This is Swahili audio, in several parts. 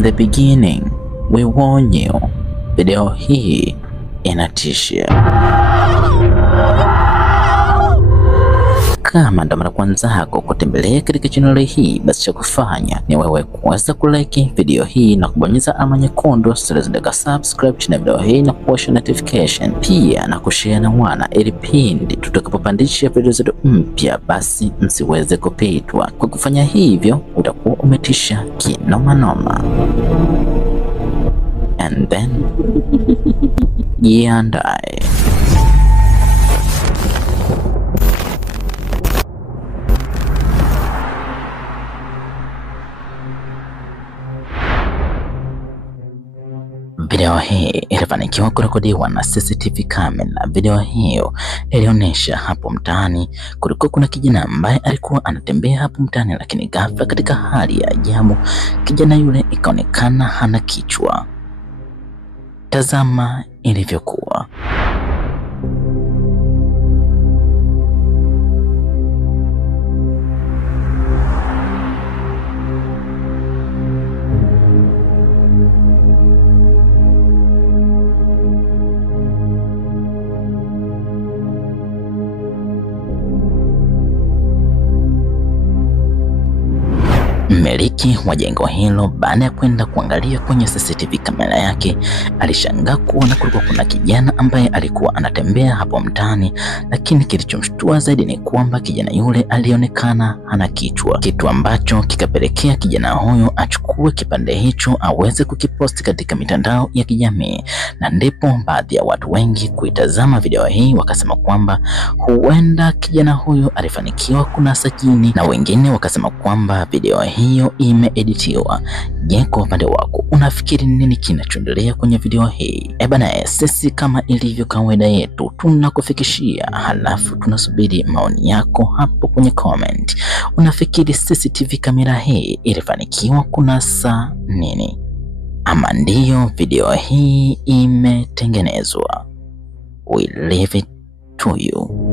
From the beginning, we warn you, video hii inatisha. Kama ndo mara kwanza yako kutembelea katika channel hii, basi cha kufanya ni wewe kuweza kulike video hii na kubonyeza alama nyekundu zilizoandikwa subscribe chini ya video hii na kuwasha notification, pia na kushare na wana, ili pindi tutakapopandisha video zetu mpya basi msiweze kupitwa. Kwa kufanya hivyo utakuwa umetisha kinoma noma. And then jiandae. Video hii ilifanikiwa kurekodiwa na CCTV camera. Video hiyo ilionyesha hapo mtaani kulikuwa kuna kijana ambaye alikuwa anatembea hapo mtaani, lakini ghafla katika hali ya ajabu kijana yule ikaonekana hana kichwa. Tazama ilivyokuwa. Mmiliki wa jengo hilo baada ya kwenda kuangalia kwenye CCTV kamera yake alishangaa kuona kulikuwa kuna kijana ambaye alikuwa anatembea hapo mtaani, lakini kilichomshtua zaidi ni kwamba kijana yule alionekana hana kichwa, kitu ambacho kikapelekea kijana huyo achukue kipande hicho aweze kukiposti katika mitandao ya kijamii. Na ndipo baadhi ya watu wengi kuitazama video hii wakasema kwamba huenda kijana huyo alifanikiwa kunasa jini, na wengine wakasema kwamba video hiyo imeeditiwa. Je, kwa upande wako unafikiri nini kinachoendelea kwenye video hii? Bana, sisi kama ilivyo kawaida yetu tunakufikishia, halafu tunasubiri maoni yako hapo kwenye comment. Unafikiri CCTV kamera hii ilifanikiwa kunasa nini? Ama ndiyo video hii imetengenezwa? We leave it to you.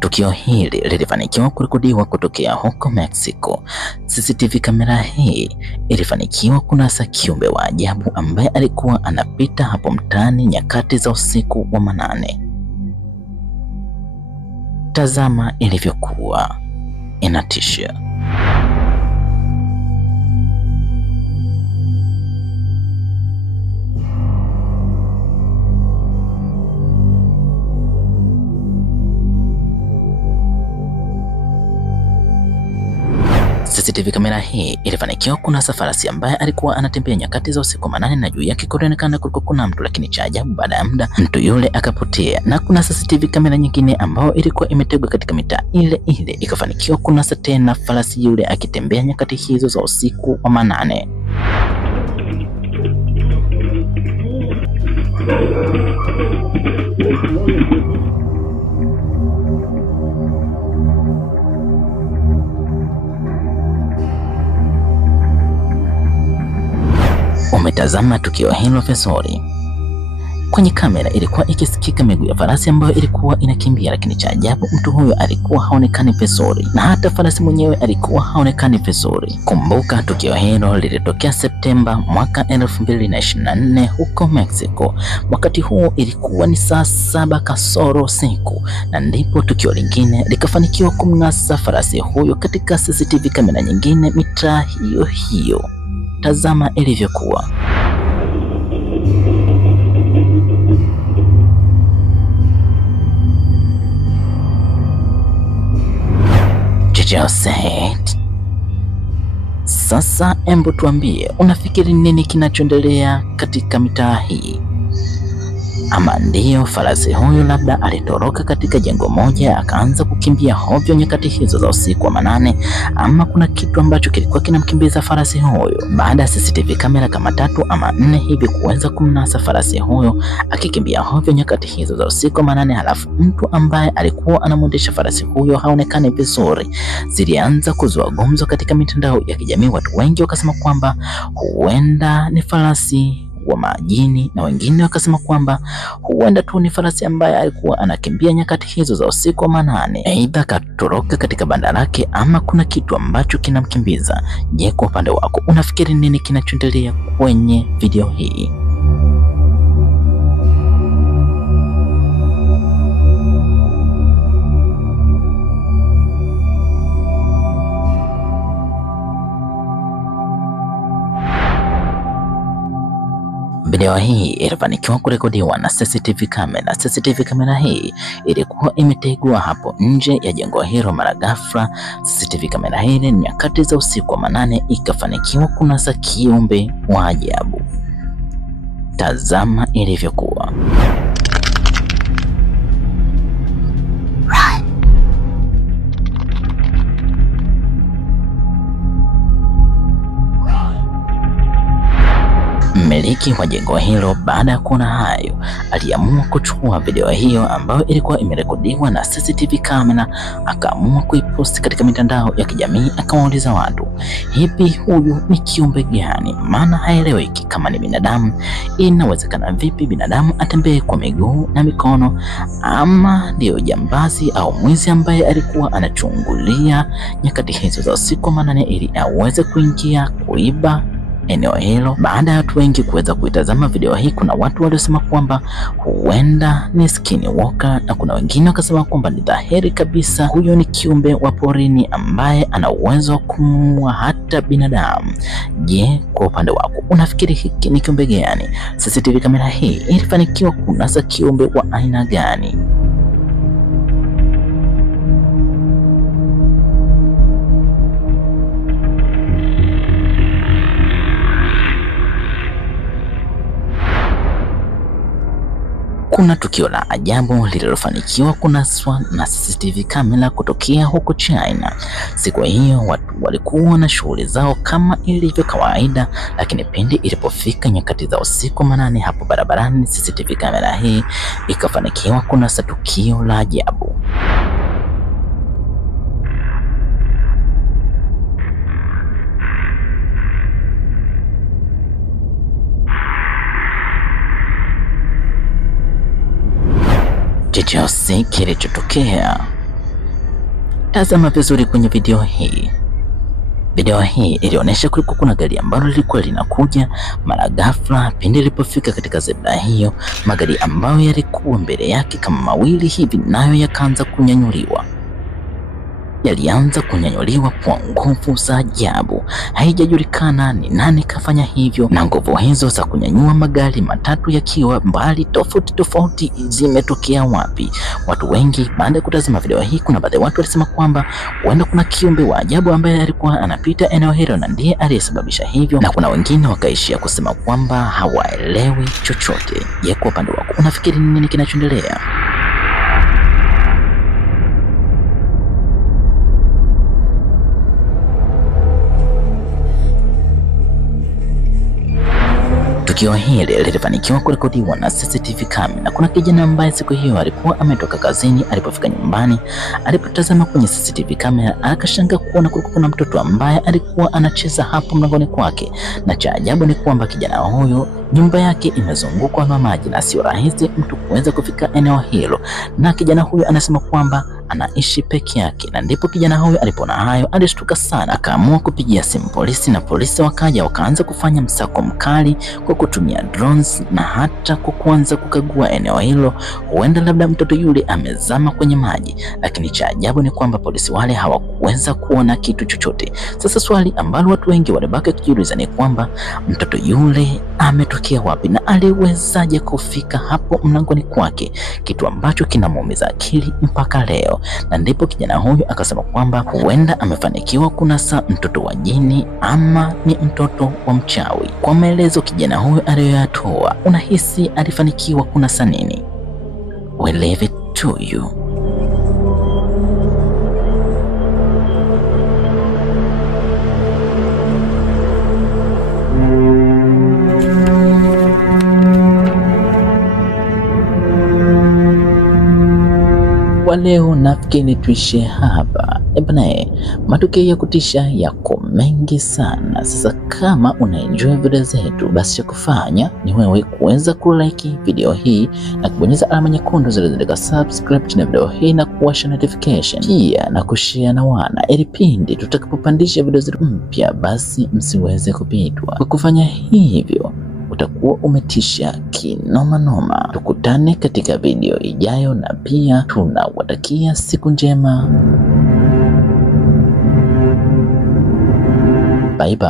Tukio hili lilifanikiwa kurekodiwa kutokea huko Mexico. CCTV kamera hii ilifanikiwa kunasa kiumbe wa ajabu ambaye alikuwa anapita hapo mtaani nyakati za usiku wa manane. Tazama ilivyokuwa inatisha. CCTV kamera hii ilifanikiwa kunasa farasi ambaye alikuwa anatembea nyakati za usiku manane, na juu yake kulionekana kulikuwa kuna mtu, lakini cha ajabu baada ya muda mtu yule akapotea. Na kuna CCTV kamera nyingine ambayo ilikuwa imetegwa katika mitaa ile ile ikafanikiwa kunasa tena farasi yule akitembea nyakati hizo za usiku wa manane. Umetazama tukio hilo vizuri. Kwenye kamera ilikuwa ikisikika miguu ya farasi ambayo ilikuwa inakimbia, lakini cha ajabu mtu huyo alikuwa haonekani vizuri, na hata farasi mwenyewe alikuwa haonekani vizuri. Kumbuka tukio hilo lilitokea Septemba mwaka 2024 huko Mexico. Wakati huo ilikuwa ni saa 7 kasoro usiku, na ndipo tukio lingine likafanikiwa kumnasa farasi huyo katika CCTV kamera nyingine mitaa hiyo hiyo. Tazama ilivyokuwa. Sasa embo tuambie, unafikiri nini kinachoendelea katika mitaa hii? Ama ndiyo farasi huyu labda alitoroka katika jengo moja akaanza kukimbia hovyo nyakati hizo za usiku wa manane, ama kuna kitu ambacho kilikuwa kinamkimbiza farasi huyu. Baada ya CCTV kamera kama 3 ama 4 hivi kuweza kumnasa farasi huyo akikimbia hovyo nyakati hizo za usiku wa manane, halafu mtu ambaye alikuwa anamwendesha farasi huyo haonekani vizuri, zilianza kuzua gumzo katika mitandao ya kijamii. Watu wengi wakasema kwamba huenda ni farasi wa majini na wengine wakasema kwamba huenda tu ni farasi ambaye alikuwa anakimbia nyakati hizo za usiku wa manane, aidha katoroka katika banda lake ama kuna kitu ambacho kinamkimbiza. Je, kwa upande wako unafikiri nini kinachoendelea kwenye video hii? Video hii ilifanikiwa kurekodiwa na CCTV kamera. CCTV kamera hii ilikuwa imetegwa hapo nje ya jengo hilo. Mara ghafla CCTV kamera hii nyakati za usiku wa manane ikafanikiwa kunasa kiumbe wa ajabu. Tazama ilivyokuwa. Mmiliki wa jengo hilo baada ya kuona hayo aliamua kuchukua video hiyo ambayo ilikuwa imerekodiwa na CCTV kamera, akaamua kuiposti katika mitandao ya kijamii. Akawauliza watu, hivi huyu ni kiumbe gani? Maana haeleweki kama ni binadamu. Inawezekana vipi binadamu atembee kwa miguu na mikono? Ama ndio jambazi au mwizi ambaye alikuwa anachungulia nyakati hizo za usiku manane ili aweze kuingia kuiba eneo hilo? Baada ya watu wengi kuweza kuitazama video hii, kuna watu waliosema kwamba huenda ni skinwalker na kuna wengine wakasema kwamba ni dhahiri kabisa huyo ni kiumbe wa porini ambaye ana uwezo wa kumuua hata binadamu. Je, kwa upande wako unafikiri hiki ni kiumbe gani? CCTV kamera hii ilifanikiwa kunasa kiumbe wa aina gani? Kuna tukio la ajabu lililofanikiwa kunaswa na CCTV kamera kutokea huko China. Siku hiyo watu walikuwa na shughuli zao kama ilivyo kawaida, lakini pindi ilipofika nyakati za usiku manane hapo barabarani, CCTV kamera hii ikafanikiwa kunasa tukio la ajabu. Chochote kilichotokea, tazama vizuri kwenye video hii. Video hii ilionyesha kulikuwa kuna gari ambalo lilikuwa linakuja. Mara ghafla pindi lilipofika katika zebra hiyo, magari ambayo yalikuwa mbele yake kama mawili hivi nayo yakaanza kunyanyuliwa. Yalianza kunyanyuliwa kwa nguvu za ajabu. Haijajulikana ni nani kafanya hivyo, na nguvu hizo za kunyanyua magari matatu yakiwa mbali tofauti zimetokea wapi? Watu wengi baada ya kutazama video hii, kuna baadhi ya watu walisema kwamba huenda kuna kiumbe wa ajabu ambaye alikuwa anapita eneo hilo na ndiye aliyesababisha hivyo, na kuna wengine wakaishia kusema kwamba hawaelewi chochote. Je, kwa upande wako unafikiri nini kinachoendelea? Tukio hili lilifanikiwa kurekodiwa na CCTV kamera. Kuna kijana ambaye siku hiyo alikuwa ametoka kazini. Alipofika nyumbani, alipotazama kwenye CCTV kamera akashangaa kuona kulikuwa na mtoto ambaye alikuwa anacheza hapo mlangoni kwake, na cha ajabu ni kwamba kijana huyo nyumba yake imezungukwa na maji na sio rahisi mtu kuweza kufika eneo hilo, na kijana huyo anasema kwamba anaishi peke yake. Na ndipo kijana huyo alipoona hayo alishtuka sana, akaamua kupigia simu polisi, na polisi wakaja wakaanza kufanya msako mkali kwa kutumia drones na hata kwa kuanza kukagua eneo hilo. Huenda labda mtoto yule amezama kwenye maji, lakini cha ajabu ni kwamba polisi wale hawakuweza kuona kitu chochote. Sasa swali ambalo watu wengi walibaki kujiuliza ni kwamba mtoto yule ametokea wapi na aliwezaje kufika hapo mlangoni kwake, kitu ambacho kinamuumiza akili mpaka leo. hilo, na ndipo kijana huyu akasema kwamba huenda amefanikiwa kunasa mtoto wa jini ama ni mtoto wa mchawi. Kwa maelezo kijana huyu aliyoyatoa, unahisi alifanikiwa kunasa nini? We leave it to you. Kwa leo nafikiri tuishie hapa. Ebane, matukio ya kutisha yako mengi sana. Sasa kama unaenjoy video zetu, basi cha kufanya ni wewe kuweza kulike video hii na kubonyeza alama nyekundu zilizoandikwa subscribe chini ya video hii na kuwasha notification. Pia na kushare na wana, ili pindi tutakapopandisha video zetu mpya basi msiweze kupitwa. Kwa kufanya hivyo utakuwa umetisha kinoma noma. Tukutane katika video ijayo, na pia tunawatakia siku njema. Bye bye.